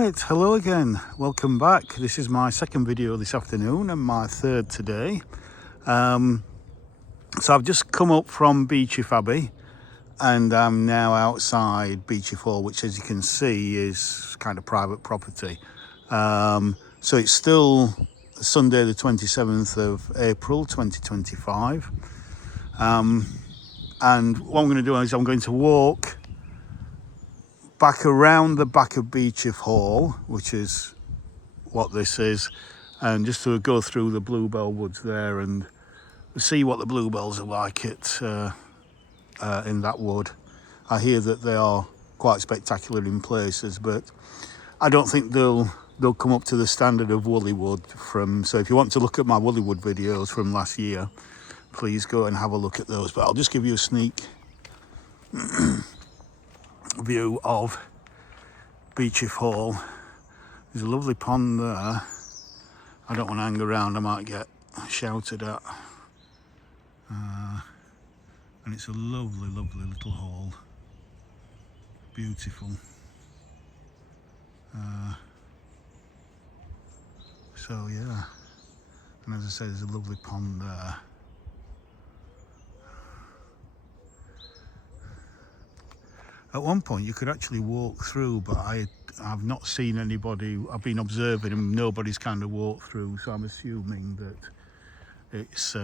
Right, hello again, welcome back. This is my second video this afternoon and my third today. So I've just come up from Beauchief Abbey and I'm now outside Beauchief Hall, which as you can see is kind of private property. So it's still Sunday the 27th of April 2025. And what I'm going to do is I'm going to walk back around the back of Beauchief Hall, which is what this is, and just to go through the bluebell woods there and see what the bluebells are like in that wood. I hear that they are quite spectacular in places, but I don't think they'll come up to the standard of Woollywood so if you want to look at my Woollywood videos from last year, please go and have a look at those. But I'll just give you a sneak view of Beauchief Hall. There's a lovely pond there. I don't want to hang around, I might get shouted at. And it's a lovely, lovely little hall. Beautiful. So yeah, and as I said, there's a lovely pond there. At one point you could actually walk through, but I've not seen anybody. I've been observing and nobody's kind of walked through, so I'm assuming that it's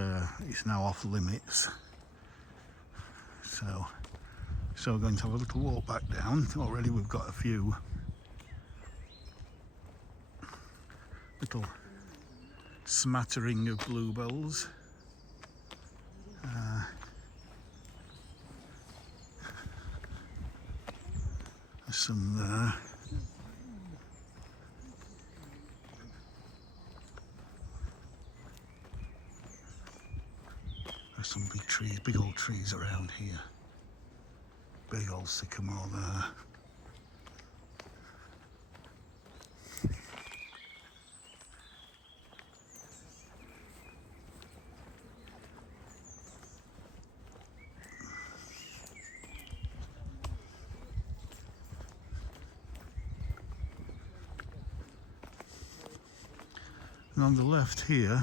now off limits. So we're going to have a little walk back down. Already we've got a few little smattering of bluebells. There's some there. There's some big trees, big old trees around here. Big old sycamore there. And on the left here,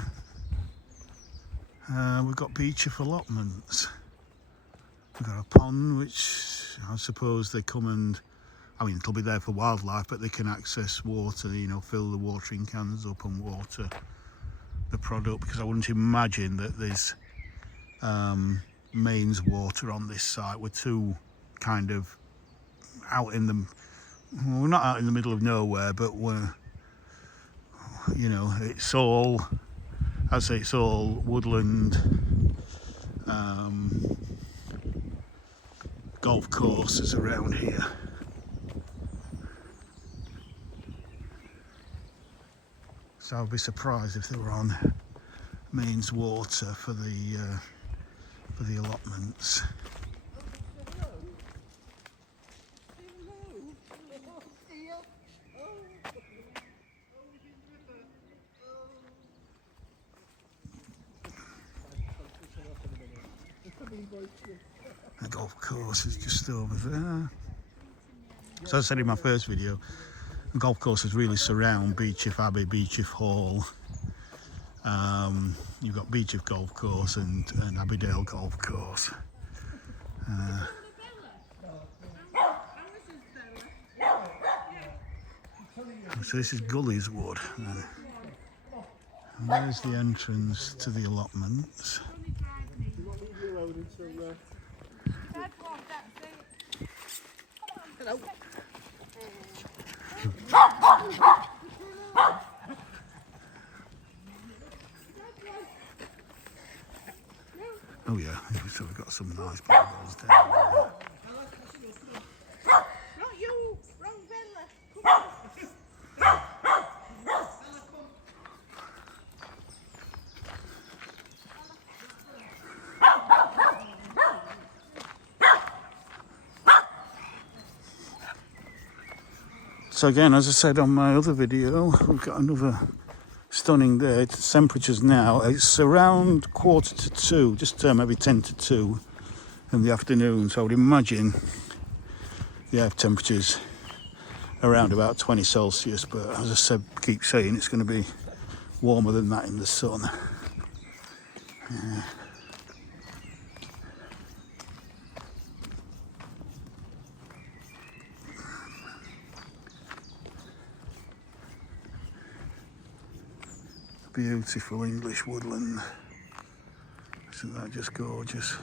we've got Beauchief allotments. We've got a pond, which I suppose they come and, I mean, it'll be there for wildlife, but they can access water, you know, fill the watering cans up and water the product, because I wouldn't imagine that there's mains water on this site. We're too kind of out in the, well, we're not out in the middle of nowhere, but we're, you know, it's all, I'd say it's all woodland, golf courses around here. So I'd be surprised if they were on mains water for the allotments. The golf course is just over there. So as I said in my first video, the golf courses really surround Beauchief Abbey, Beauchief Hall. You've got Beauchief Golf Course and Abbeydale Golf Course. So this is Gully's Wood. And there's the entrance to the allotments. Hello. Oh yeah, so we've got some nice bluebells down there. Not you, wrong fella. So again, as I said on my other video, we've got another stunning day. It's temperatures now, it's around 1:45, just maybe 10 to 2 in the afternoon. So I would imagine the air temperatures around about 20 Celsius, but as I said, keep saying it's going to be warmer than that in the sun. Beautiful English woodland. Isn't that just gorgeous?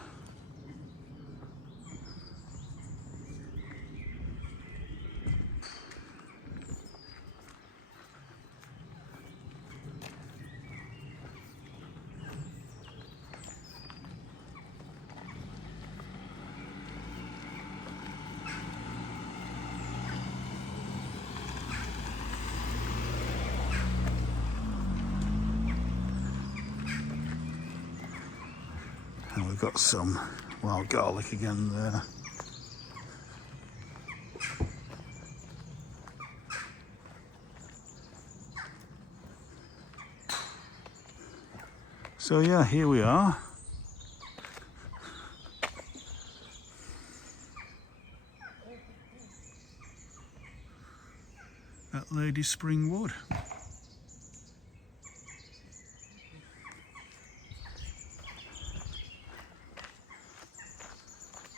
And we've got some wild garlic again there. So yeah, here we are. At Lady Spring Wood.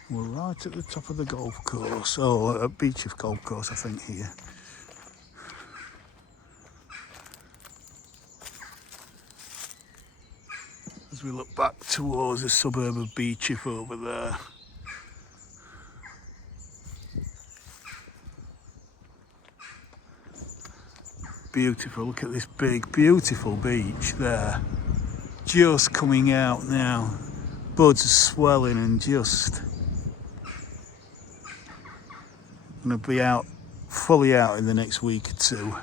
We're right at the top of the golf course, or at Beauchief Golf Course, I think, here. As we look back towards the suburb of Beauchief over there. Beautiful, look at this big, beautiful beach there. Just coming out now. Buds are swelling and just going to be out, fully out in the next week or two.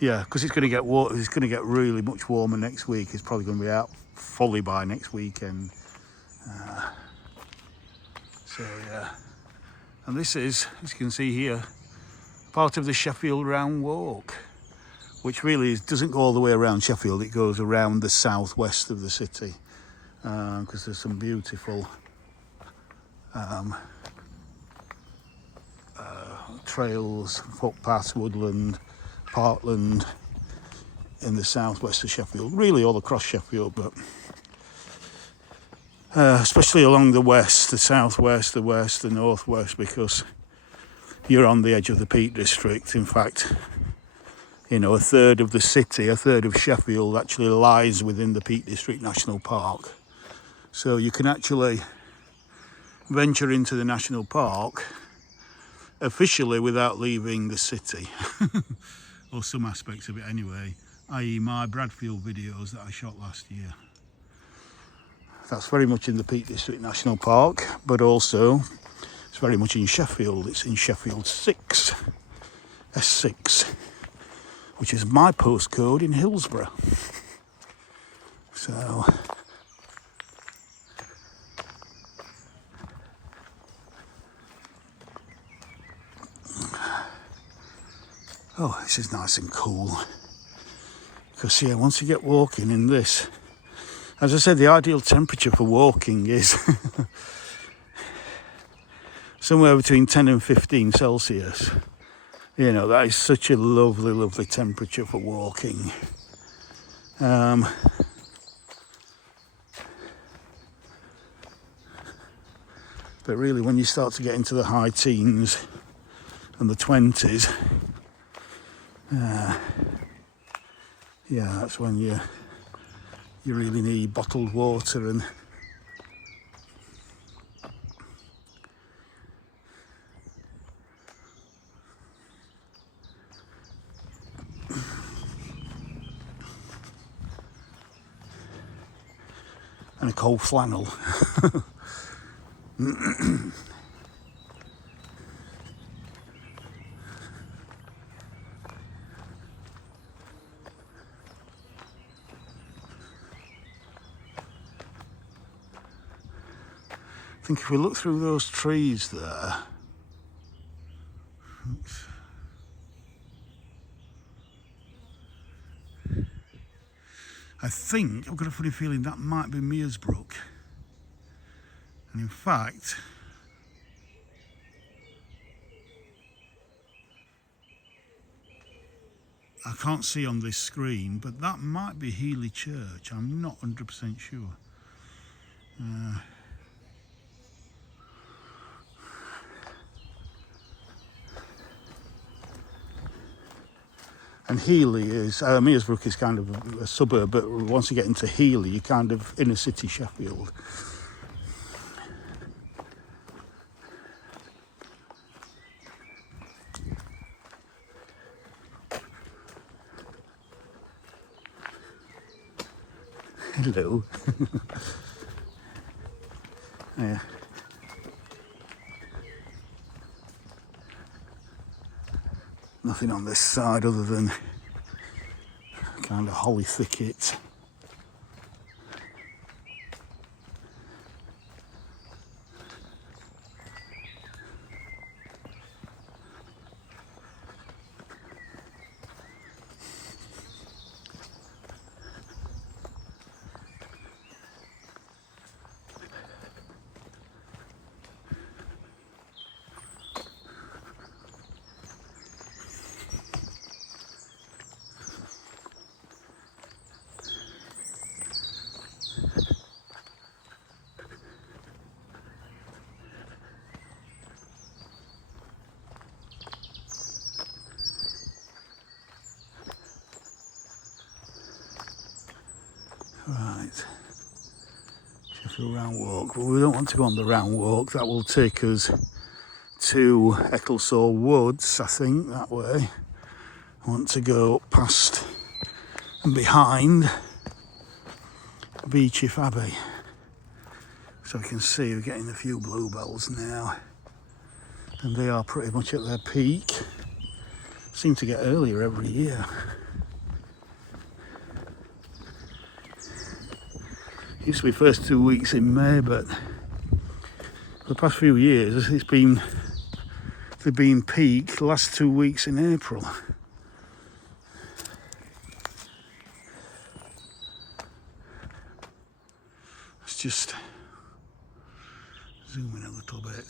Yeah, because it's going to get water. It's going to get really much warmer next week. It's probably going to be out fully by next weekend. So yeah, and this is, as you can see here, part of the Sheffield Round Walk, which really doesn't go all the way around Sheffield. It goes around the southwest of the city, because there's some beautiful trails, footpaths, woodland, parkland in the southwest of Sheffield, really all across Sheffield, but especially along the west, the southwest, the west, the northwest, because you're on the edge of the Peak District. In fact, you know, a third of the city, a third of Sheffield actually lies within the Peak District National Park. So you can actually venture into the national park officially without leaving the city, or some aspects of it anyway, i.e. my Bradfield videos that I shot last year. That's very much in the Peak District National Park, but also it's very much in Sheffield. It's in Sheffield 6, S6, which is my postcode in Hillsborough. So oh, this is nice and cool. Because yeah, once you get walking in this, as I said, the ideal temperature for walking is somewhere between 10 and 15 Celsius. You know, that is such a lovely, lovely temperature for walking. But really, when you start to get into the high teens and the 20s, yeah, that's when you really need bottled water and a cold flannel. I think if we look through those trees there, oops. I think, I've got a funny feeling that might be Mearsbrook. And in fact, I can't see on this screen, but that might be Healy Church. I'm not 100% sure. And Healy is, Mearsbrook is kind of a suburb, but once you get into Healy, you're kind of inner city Sheffield. Hello. Yeah. Nothing on this side other than kind of holly thicket. Right, Sheffield round walk. Well, we don't want to go on the round walk. That will take us to Ecclesall Woods, I think, that way. I want to go past and behind Beauchief Abbey. So I can see we're getting a few bluebells now. And they are pretty much at their peak. Seem to get earlier every year. Used to be first 2 weeks in May, but for the past few years they've been peak last 2 weeks in April. Let's just zoom in a little bit.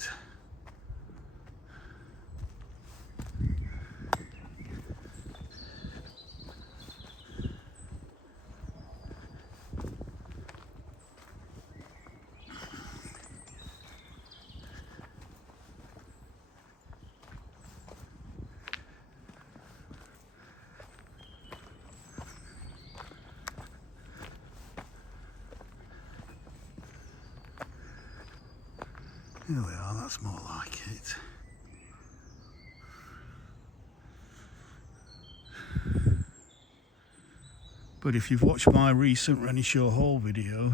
Here we are, that's more like it. But if you've watched my recent Renishaw Hall video,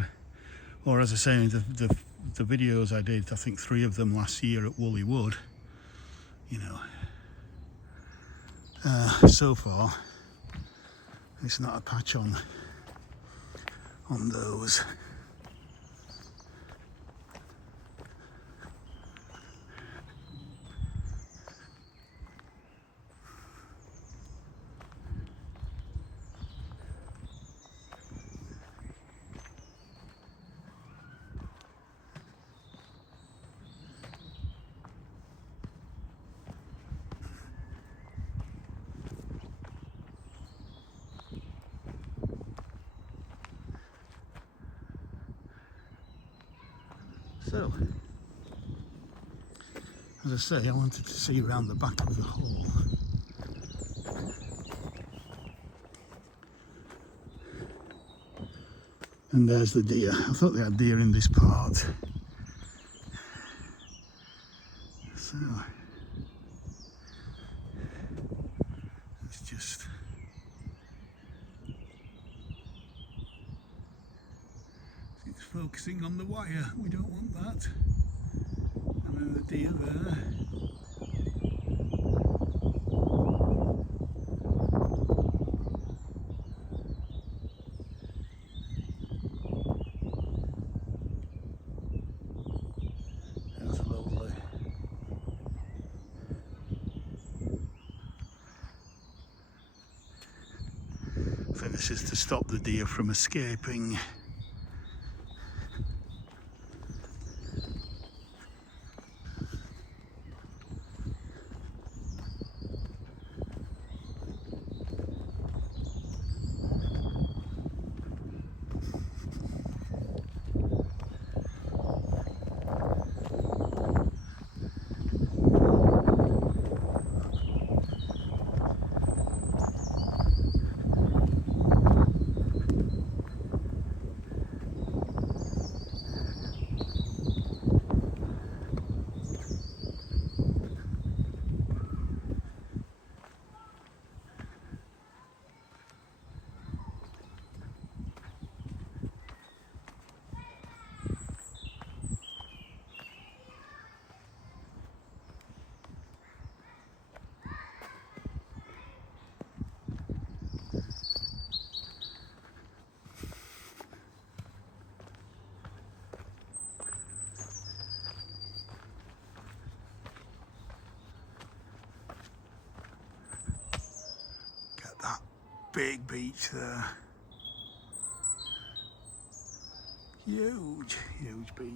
or as I say, the videos I did, I think 3 of them last year at Woolly Wood, you know, so far it's not a patch on those. So, as I say, I wanted to see around the back of the hall. And there's the deer. I thought they had deer in this part. So, it's just... It's focusing on the wire. We don't want that. And then the deer there. That's lovely. I think this is to stop the deer from escaping. big beech there. Huge, huge beech.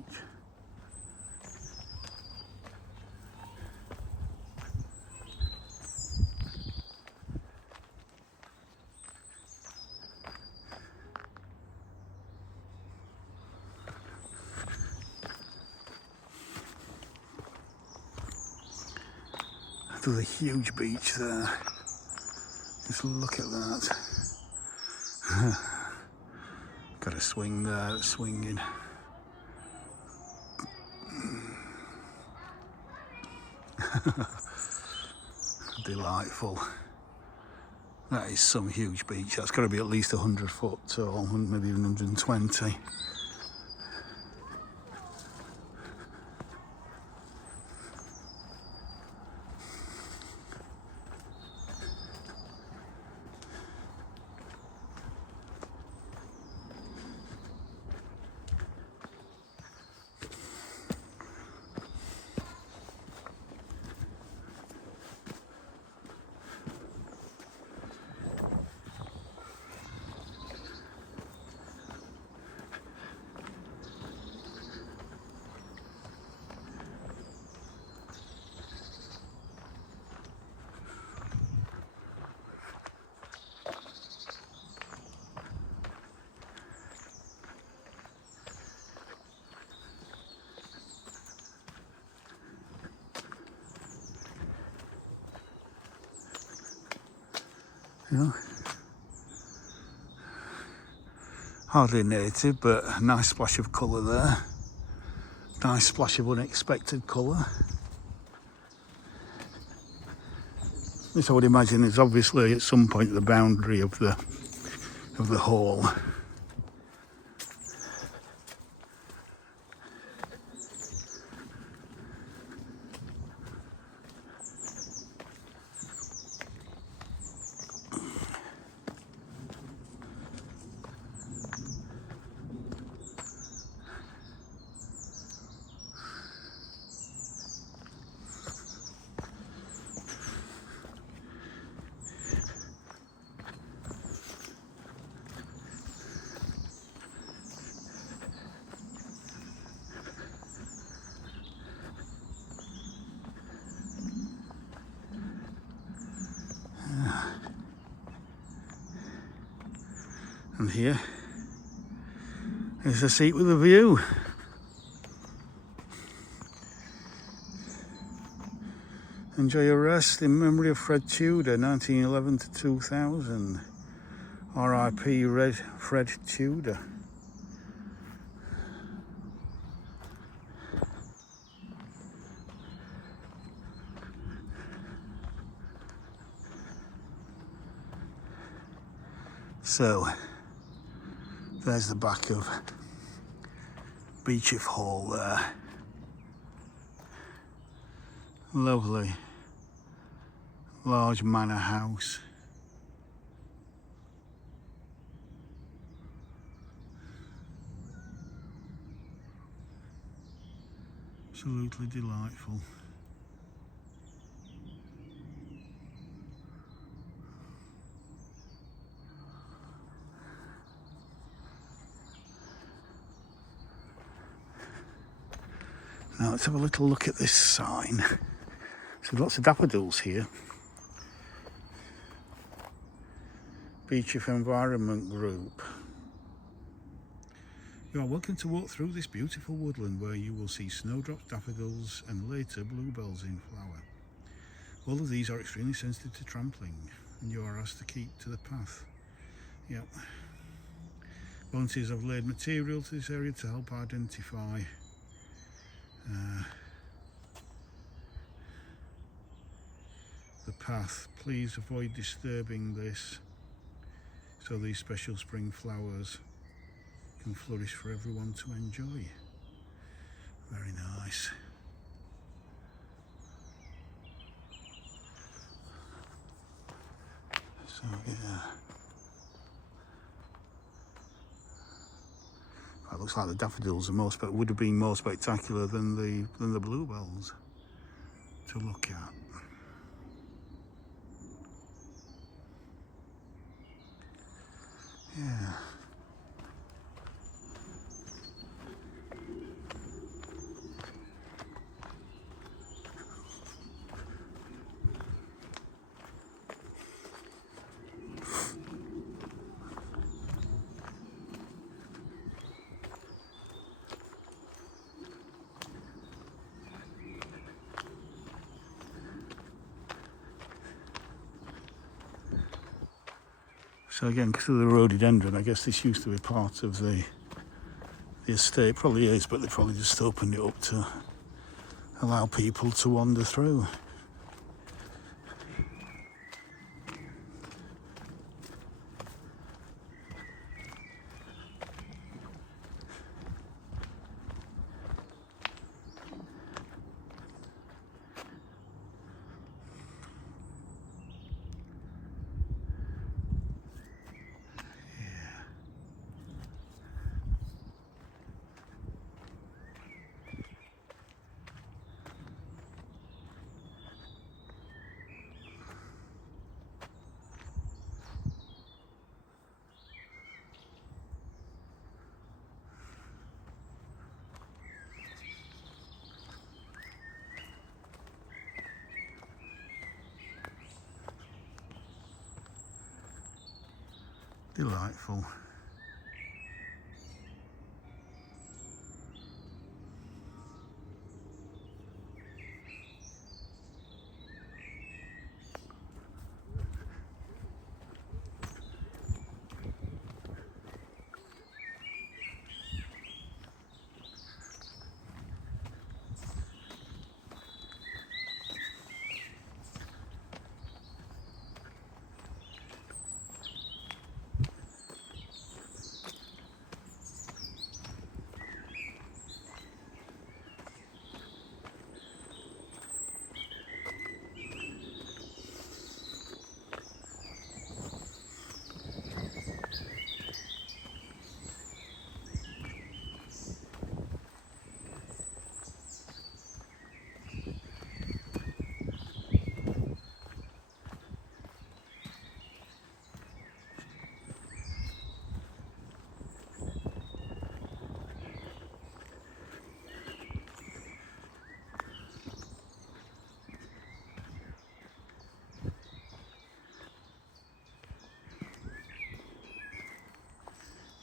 There's a huge beech there. Just look at that. Got a swing there, swinging. Delightful. That is some huge beech. That's got to be at least 100 foot tall, maybe even 120. You know, hardly native, but a nice splash of colour there. Nice splash of unexpected colour. This I would imagine is obviously at some point the boundary of the hall. And here is a seat with a view. Enjoy your rest in memory of Fred Tudor, 1911 to 2000. R.I.P. Fred Tudor. So, there's the back of Beauchief Hall there. Lovely, large manor house. Absolutely delightful. Now let's have a little look at this sign. So lots of daffodils here. Beauchief Environment Group. You are welcome to walk through this beautiful woodland where you will see snowdrops, daffodils and later bluebells in flower. All of these are extremely sensitive to trampling and you are asked to keep to the path. Yep. Volunteers have laid material to this area to help identify the path. Please avoid disturbing this so these special spring flowers can flourish for everyone to enjoy. Very nice. So yeah, it looks like the daffodils are would have been more spectacular than the bluebells to look at. Yeah. So again, because of the rhododendron, I guess this used to be part of the estate. Probably is, but they probably just opened it up to allow people to wander through. Delightful.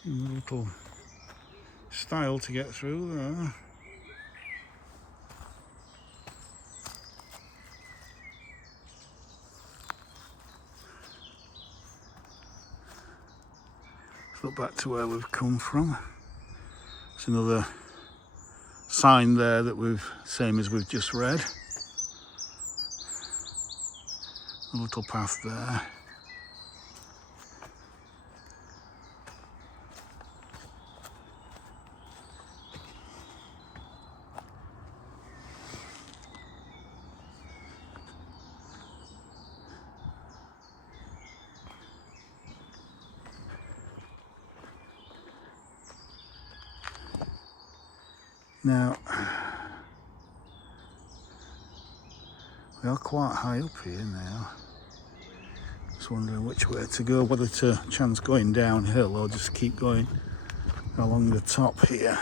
A little style to get through there. Let's look back to where we've come from. It's another sign there that same as we've just read. A little path there. Now, we are quite high up here now. Just wondering which way to go, whether to chance going downhill or just keep going along the top here.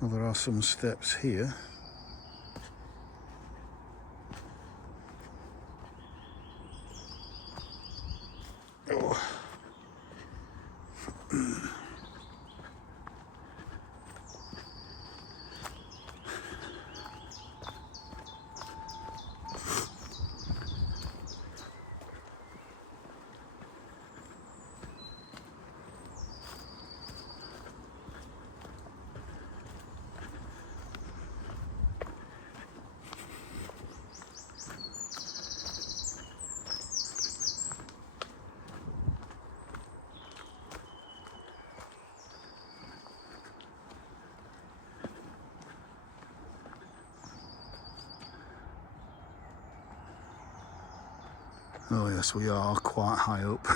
Well, there are some steps here. Oh. Oh yes, we are quite high up.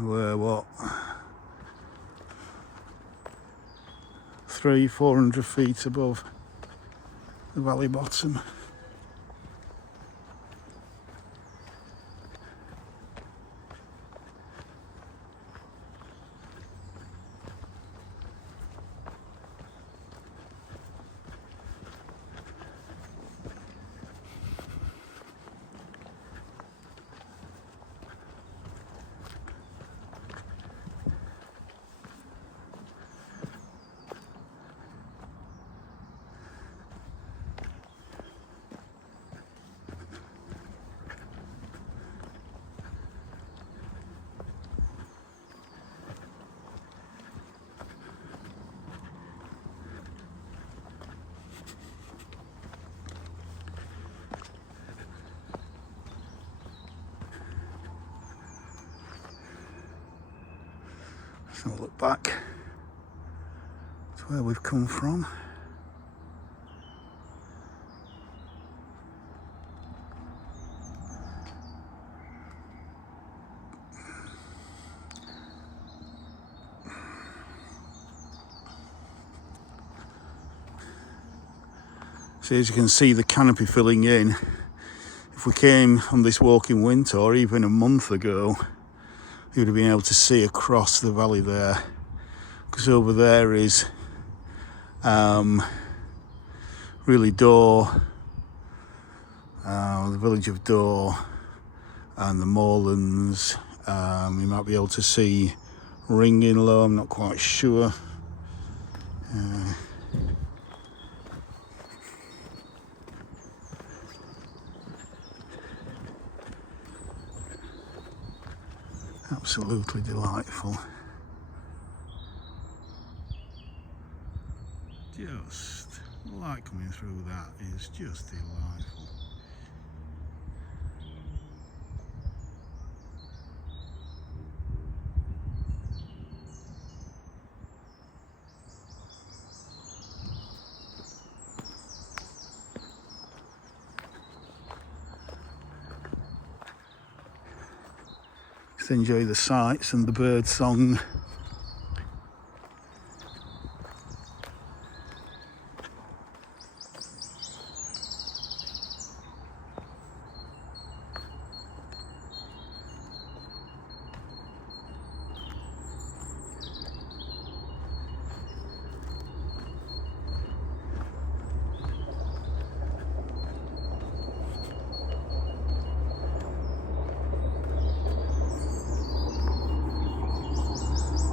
We're what, 300-400 feet above the valley bottom. So look back to where we've come from. So as you can see, the canopy filling in. If we came on this walk in winter or even a month ago, you would have been able to see across the valley there, because over there is really Dore, the village of Dore, and the moorlands. You might be able to see Ringinglow, I'm not quite sure. Absolutely delightful. Just the light coming through that is just delightful. Just enjoy the sights and the bird song.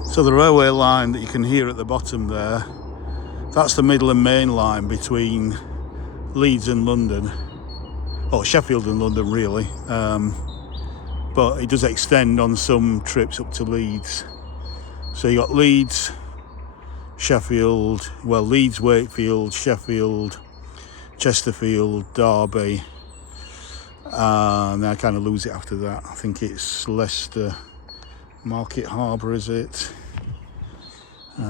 So the railway line that you can hear at the bottom there, that's the Midland Main Line between Leeds and London, or Sheffield and London really, but it does extend on some trips up to Leeds. So you got Leeds, Sheffield, well Leeds, Wakefield, Sheffield, Chesterfield, Derby, and then I kind of lose it after that. I think it's Leicester, Market Harbour, is it? There's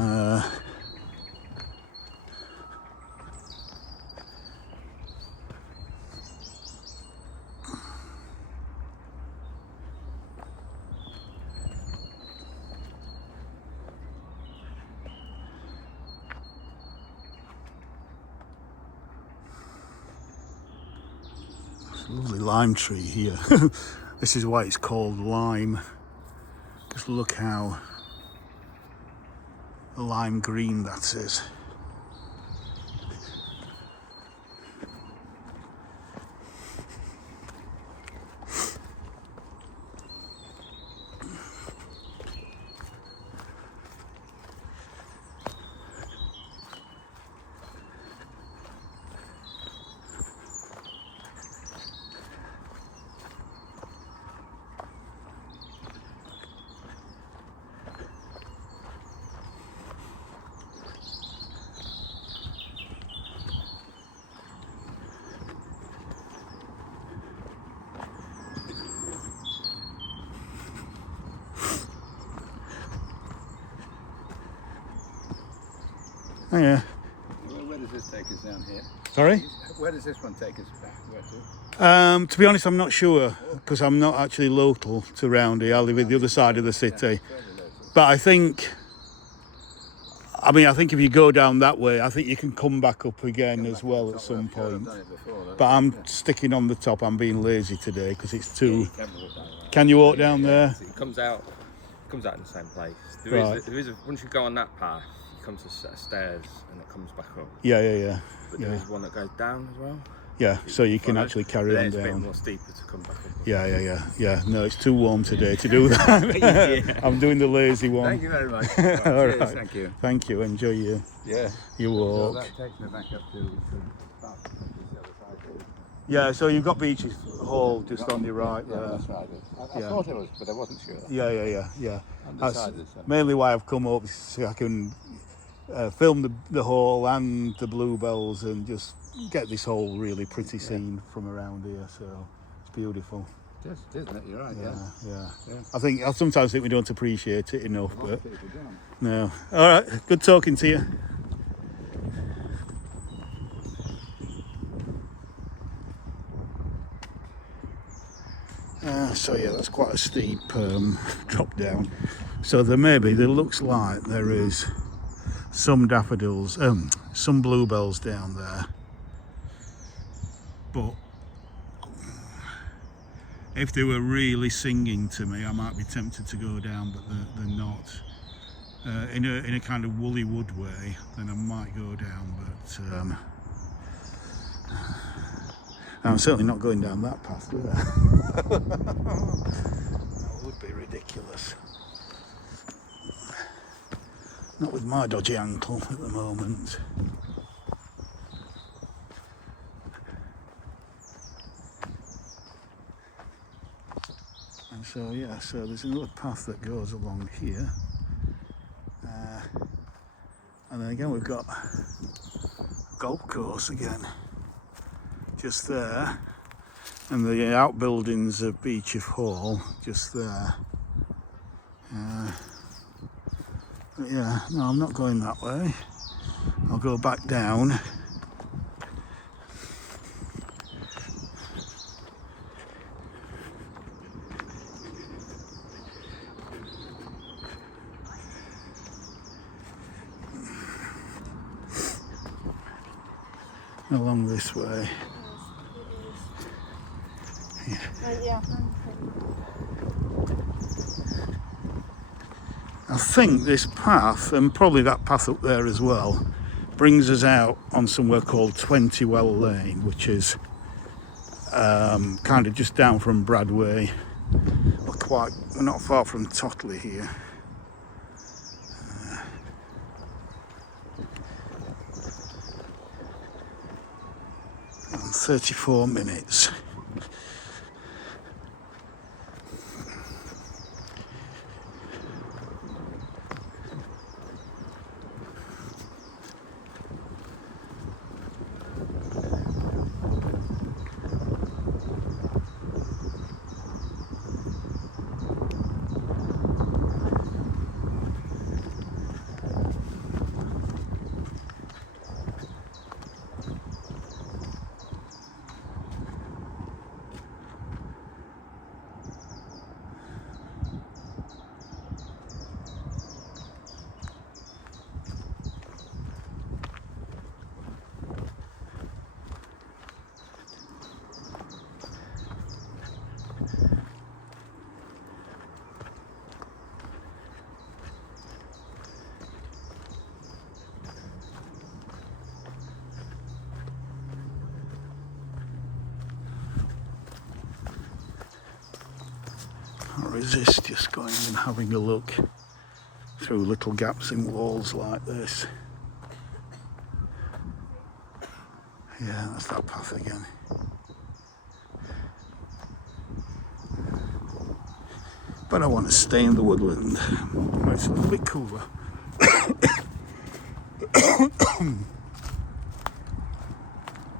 a lovely lime tree here. This is why it's called lime. Just look how lime green that is. Oh yeah. Where does this take us down here? Sorry? Where does this one take us back? Where to? To be honest, I'm not sure because I'm not actually local to round here. I live at the other side of the city. But I think if you go down that way, I think you can come back up again as well at some point. But I'm sticking on the top. I'm being lazy today because it's too... Can you walk down there? It comes out in the same place. Right. There is once you go on that path, you come to a set of stairs and it comes back up. Yeah. But there is one that goes down as well. Yeah, so you can actually carry on It's a bit down. more steeper to come back up. Yeah. No, it's too warm today to do that. Yeah. I'm doing the lazy one. Thank you very much. All Cheers, right. thank you. Thank you. Enjoy your walk. So that takes me back up to the other side. Yeah, so you've got Beauchief Hall just on your right Yeah, there. that's right. I thought it was, but I wasn't sure. Yeah. That's Undecided, so. mainly why I've come up, so I can film the hall and the bluebells and just get this whole really pretty scene from around here. So it's beautiful. It is, isn't it? You're right. Yeah. I sometimes think we don't appreciate it enough, but People don't. no. All right, good talking to you. So yeah, that's quite a steep drop down. So there looks like there is some daffodils, some bluebells down there. But if they were really singing to me, I might be tempted to go down, but they're not. In a kind of woolly wood way, then I might go down, but I'm certainly not going down that path there. That would be ridiculous. Not with my dodgy ankle at the moment. And so yeah, so there's another path that goes along here. And then again we've got a golf course again. Just there. And the outbuildings of Beauchief Hall just there. But yeah, no, I'm not going that way. I'll go back down. Along this way. Yeah. I think this path, and probably that path up there as well, brings us out on somewhere called 20well Lane, which is kind of just down from Bradway. We're not far from Totley here. 34 minutes. Can't resist just going and having a look through little gaps in walls like this. Yeah, that's that path again. But I want to stay in the woodland where it's a little bit cooler.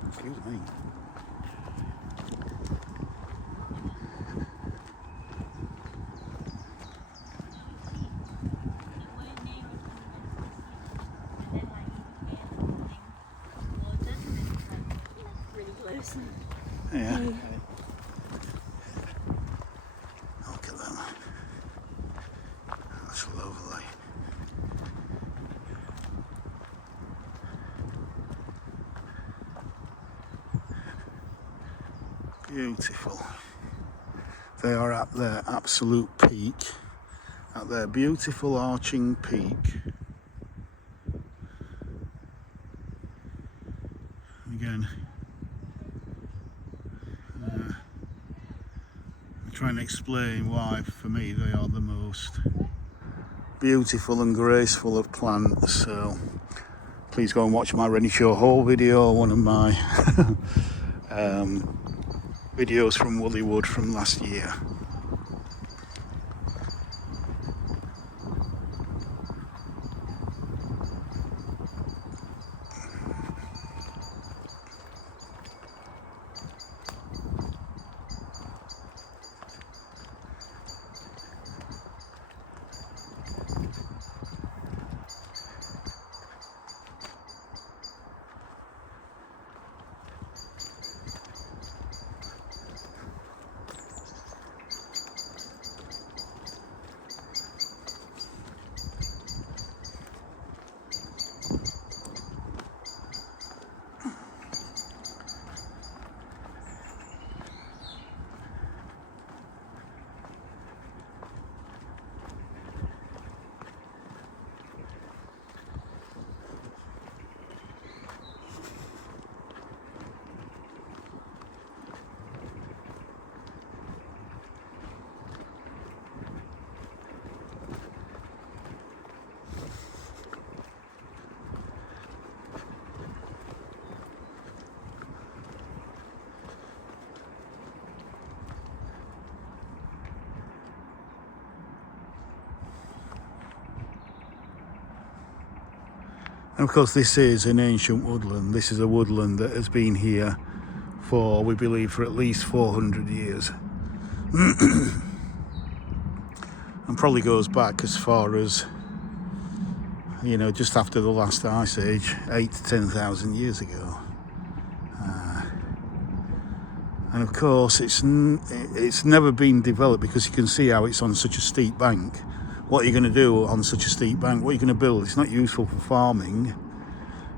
Excuse me. Yeah. Beautiful. They are at their absolute peak, at their beautiful arching peak. Again, I'm trying to explain why, for me, they are the most beautiful and graceful of plants. So please go and watch my Renishaw haul video, one of my videos from Woollywood from last year. And of course, this is an ancient woodland. This is a woodland that has been here for, we believe, for at least 400 years. And probably goes back as far as, you know, just after the last ice age, 8 to 10,000 years ago. And of course, it's never been developed, because you can see how it's on such a steep bank. What are you going to do on such a steep bank? What are you going to build? It's not useful for farming.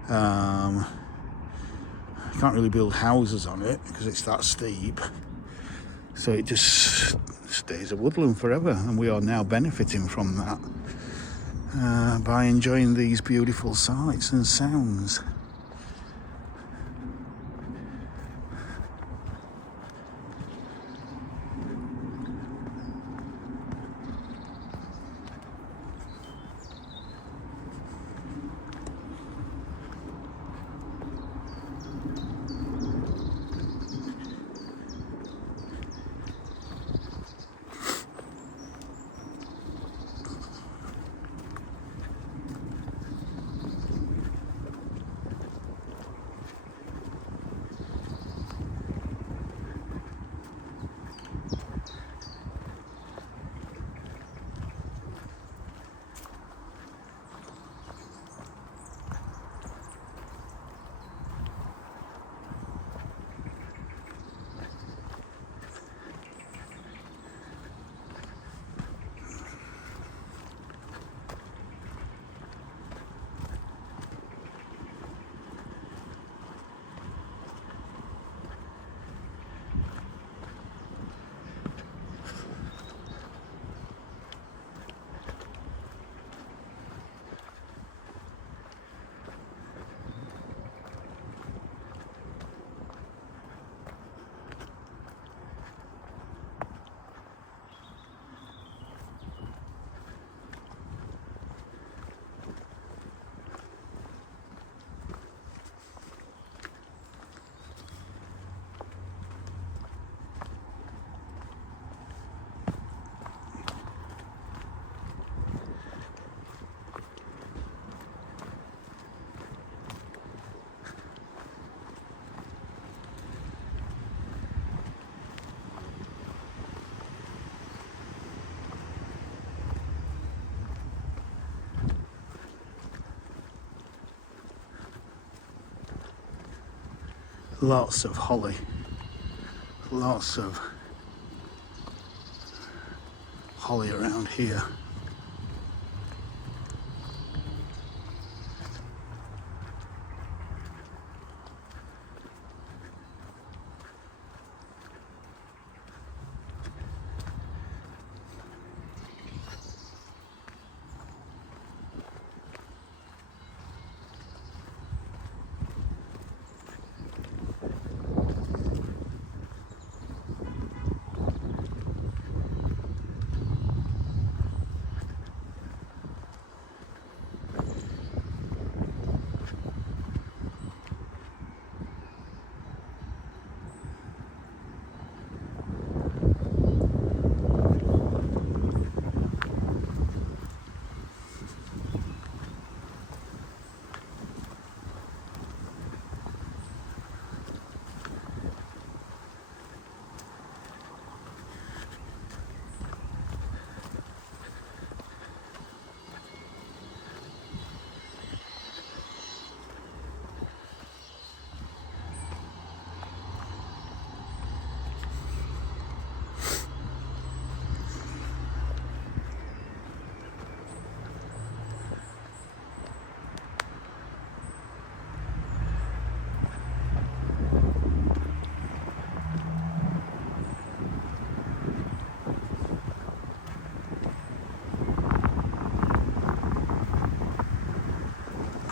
You can't really build houses on it because it's that steep. So it just stays a woodland forever, and we are now benefiting from that by enjoying these beautiful sights and sounds. Lots of holly, lots of holly around here.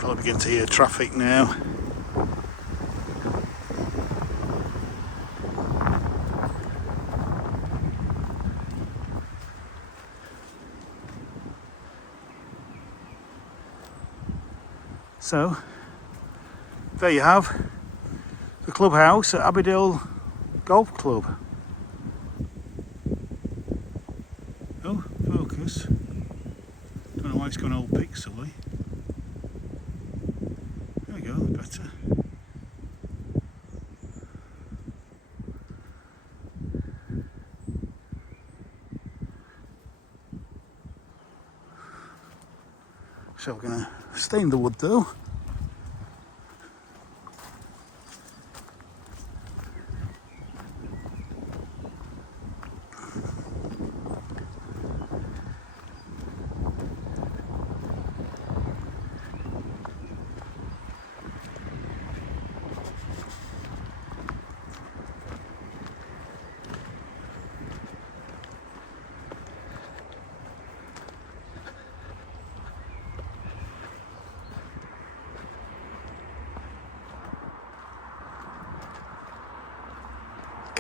Probably begin to hear traffic now. So, there you have the clubhouse at Abbeydale Golf Club. Oh, focus. Don't know why it's gone all pixely. There we go, better. So we're going to stay in the wood though.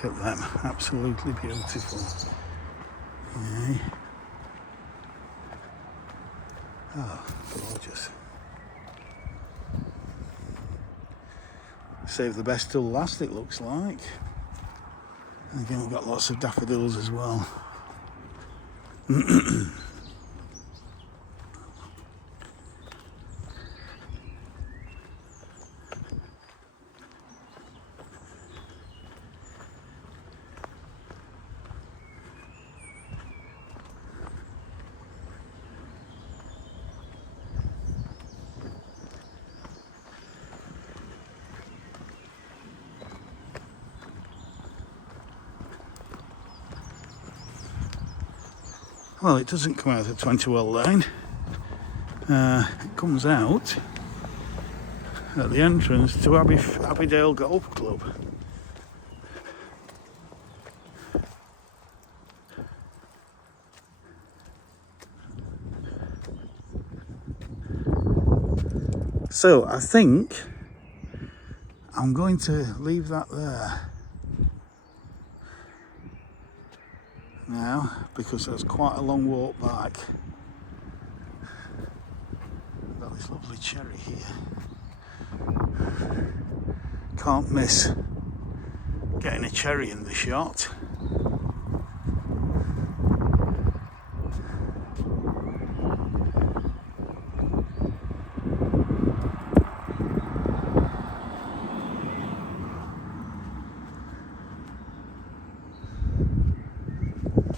Look at them, absolutely beautiful. Yeah. Oh, gorgeous. Save the best till last, it looks like. And again, we've got lots of daffodils as well. Well, it doesn't come out of 20-well lane. It comes out at the entrance to Abbeydale Golf Club. So I think I'm going to leave that there now, because there's quite a long walk back. I've got this lovely cherry here. Can't miss getting a cherry in the shot.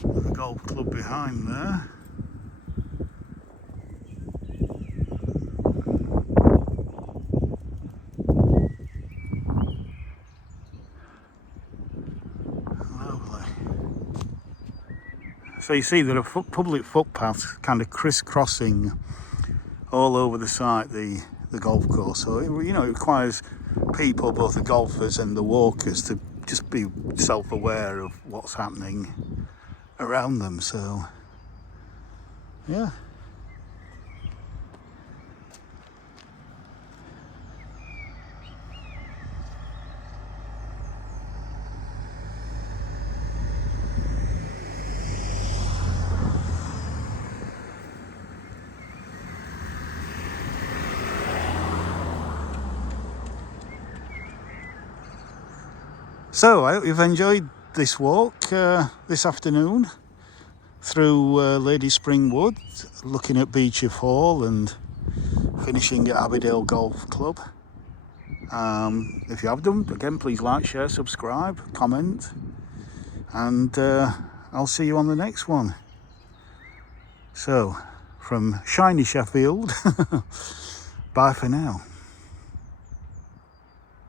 The golf club behind there. Lovely. So you see there are public footpaths kind of crisscrossing all over the site, the golf course. So it requires people, both the golfers and the walkers, to just be self-aware of what's happening around them. So yeah. So I hope you've enjoyed this walk this afternoon through Lady Spring Wood, looking at Beauchief Hall and finishing at Abbeydale Golf Club. If you have done, again, please like, share, subscribe, comment, and I'll see you on the next one. So, from shiny Sheffield, bye for now.